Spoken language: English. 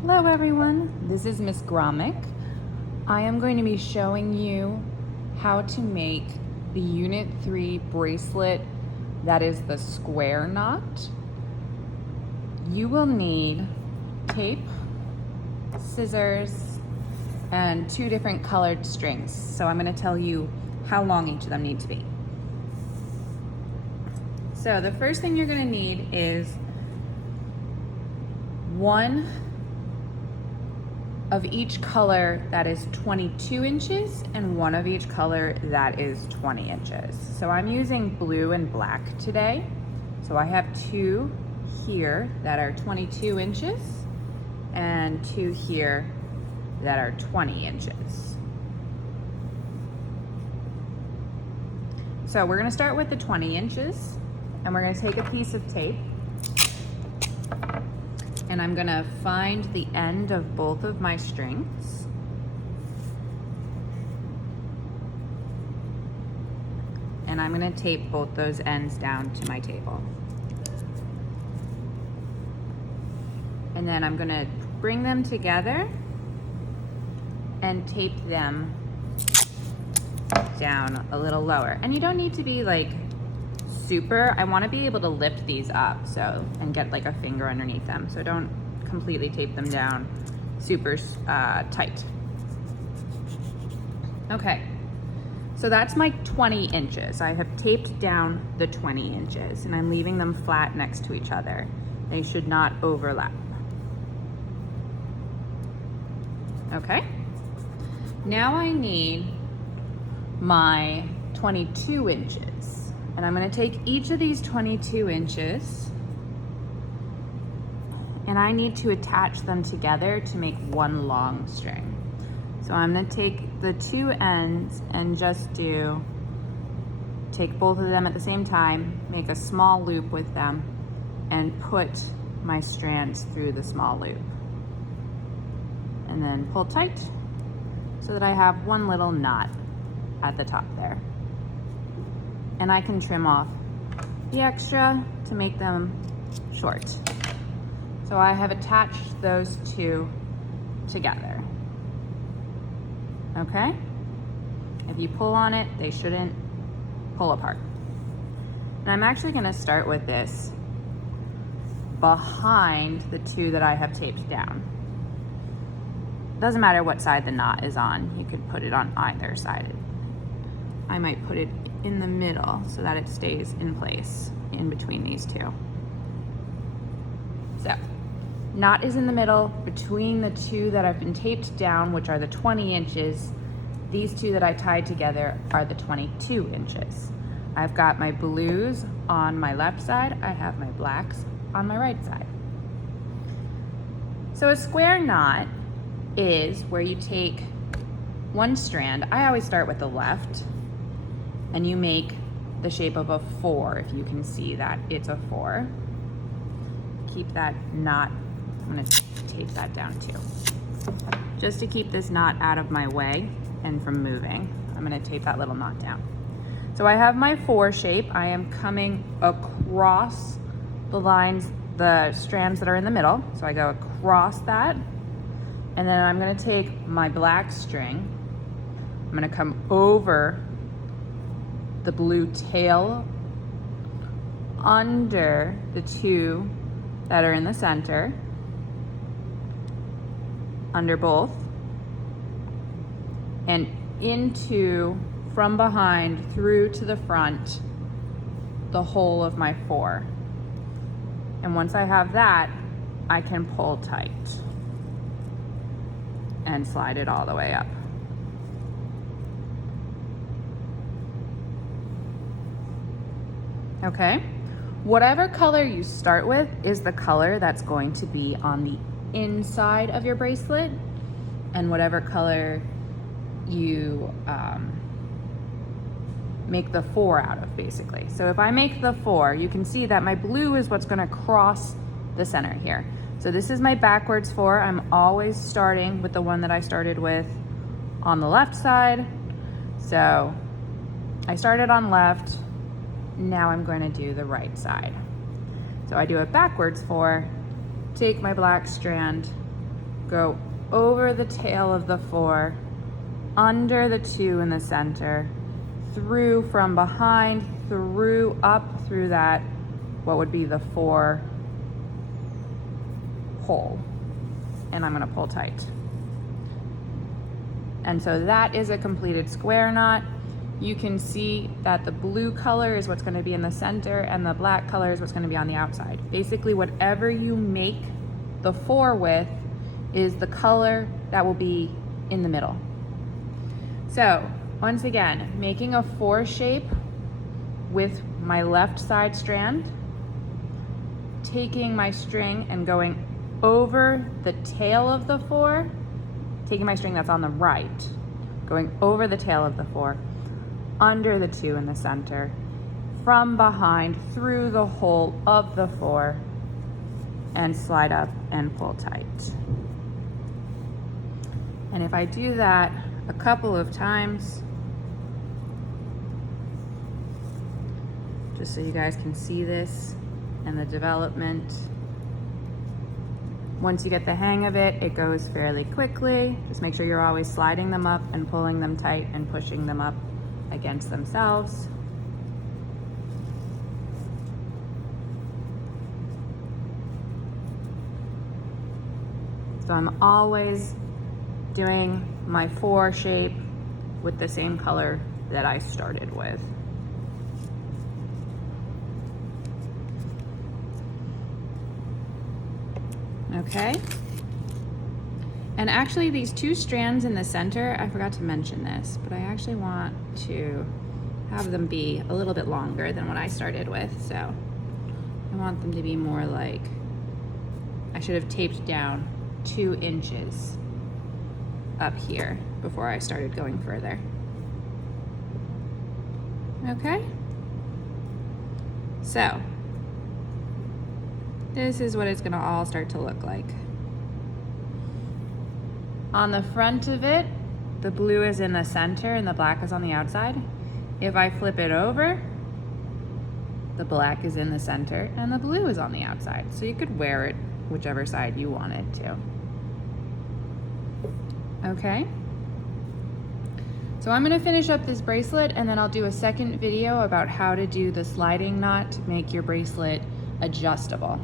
Hello everyone, this is Miss Grommick. I am going to be showing you how to make the Unit 3 bracelet that is the square knot. You will need tape, scissors, and 2 different colored strings. So I'm going to tell you how long each of them need to be. So the first thing you're going to need is one of each color that is 22 inches and one of each color that is 20 inches. So I'm using blue and black today. So I have 2 here that are 22 inches and 2 here that are 20 inches. So we're gonna start with the 20 inches and we're gonna take a piece of tape and I'm gonna find the end of both of my strings. And I'm gonna tape both those ends down to my table. And then I'm gonna bring them together and tape them down a little lower. And you don't need to be like super, I want to be able to lift these up and get like a finger underneath them. So don't completely tape them down super tight. Okay, so that's my 20 inches. I have taped down the 20 inches and I'm leaving them flat next to each other. They should not overlap. Okay, now I need my 22 inches. And I'm gonna take each of these 22 inches and I need to attach them together to make one long string. So I'm gonna take the 2 ends and just take both of them at the same time, make a small loop with them, and put my strands through the small loop. And then pull tight so that I have one little knot at the top there. And I can trim off the extra to make them short. So I have attached those 2 together. Okay? If you pull on it, they shouldn't pull apart. And I'm actually gonna start with this behind the 2 that I have taped down. Doesn't matter what side the knot is on, you could put it on either side. I might put it in the middle so that it stays in place in between these 2. So, knot is in the middle between the 2 that have been taped down, which are the 20 inches. These 2 that I tied together are the 22 inches. I've got my blues on my left side, I have my blacks on my right side. So a square knot is where you take one strand. I always start with the left, and you make the shape of a 4, if you can see that it's a 4. Keep that knot, I'm gonna tape that down too. Just to keep this knot out of my way and from moving, I'm gonna tape that little knot down. So I have my 4 shape. I am coming across the lines, the strands that are in the middle. So I go across that, and then I'm gonna take my black string, I'm gonna come over the blue tail under the 2 that are in the center, under both, and into, from behind through to the front, the whole of my 4. And once I have that, I can pull tight and slide it all the way up. Okay, whatever color you start with is the color that's going to be on the inside of your bracelet, and whatever color you make the 4 out of, basically. So if I make the 4, you can see that my blue is what's gonna cross the center here. So this is my backwards 4. I'm always starting with the one that I started with on the left side. So I started on left, now I'm going to do the right side. So I do it backwards 4, take my black strand, go over the tail of the 4, under the 2 in the center, through from behind, through up through that, what would be the 4 hole. And I'm gonna pull tight. And so that is a completed square knot. You can see that the blue color is what's gonna be in the center and the black color is what's gonna be on the outside. Basically, whatever you make the 4 with is the color that will be in the middle. So once again, making a 4 shape with my left side strand, taking my string and going over the tail of the 4, taking my string that's on the right, going over the tail of the 4, under the 2 in the center, from behind, through the hole of the 4, and slide up and pull tight. And if I do that a couple of times, just so you guys can see this and the development. Once you get the hang of it, it goes fairly quickly. Just make sure you're always sliding them up and pulling them tight and pushing them up against themselves. So I'm always doing my 4 shape with the same color that I started with. Okay. And actually these 2 strands in the center, I forgot to mention this, but I actually want to have them be a little bit longer than what I started with. So I want them to be more like, I should have taped down 2 inches up here before I started going further. Okay. So this is what it's gonna all start to look like. On the front of it, the blue is in the center and the black is on the outside. If I flip it over, the black is in the center and the blue is on the outside. So you could wear it whichever side you wanted to. Okay. So I'm gonna finish up this bracelet and then I'll do a second video about how to do the sliding knot to make your bracelet adjustable.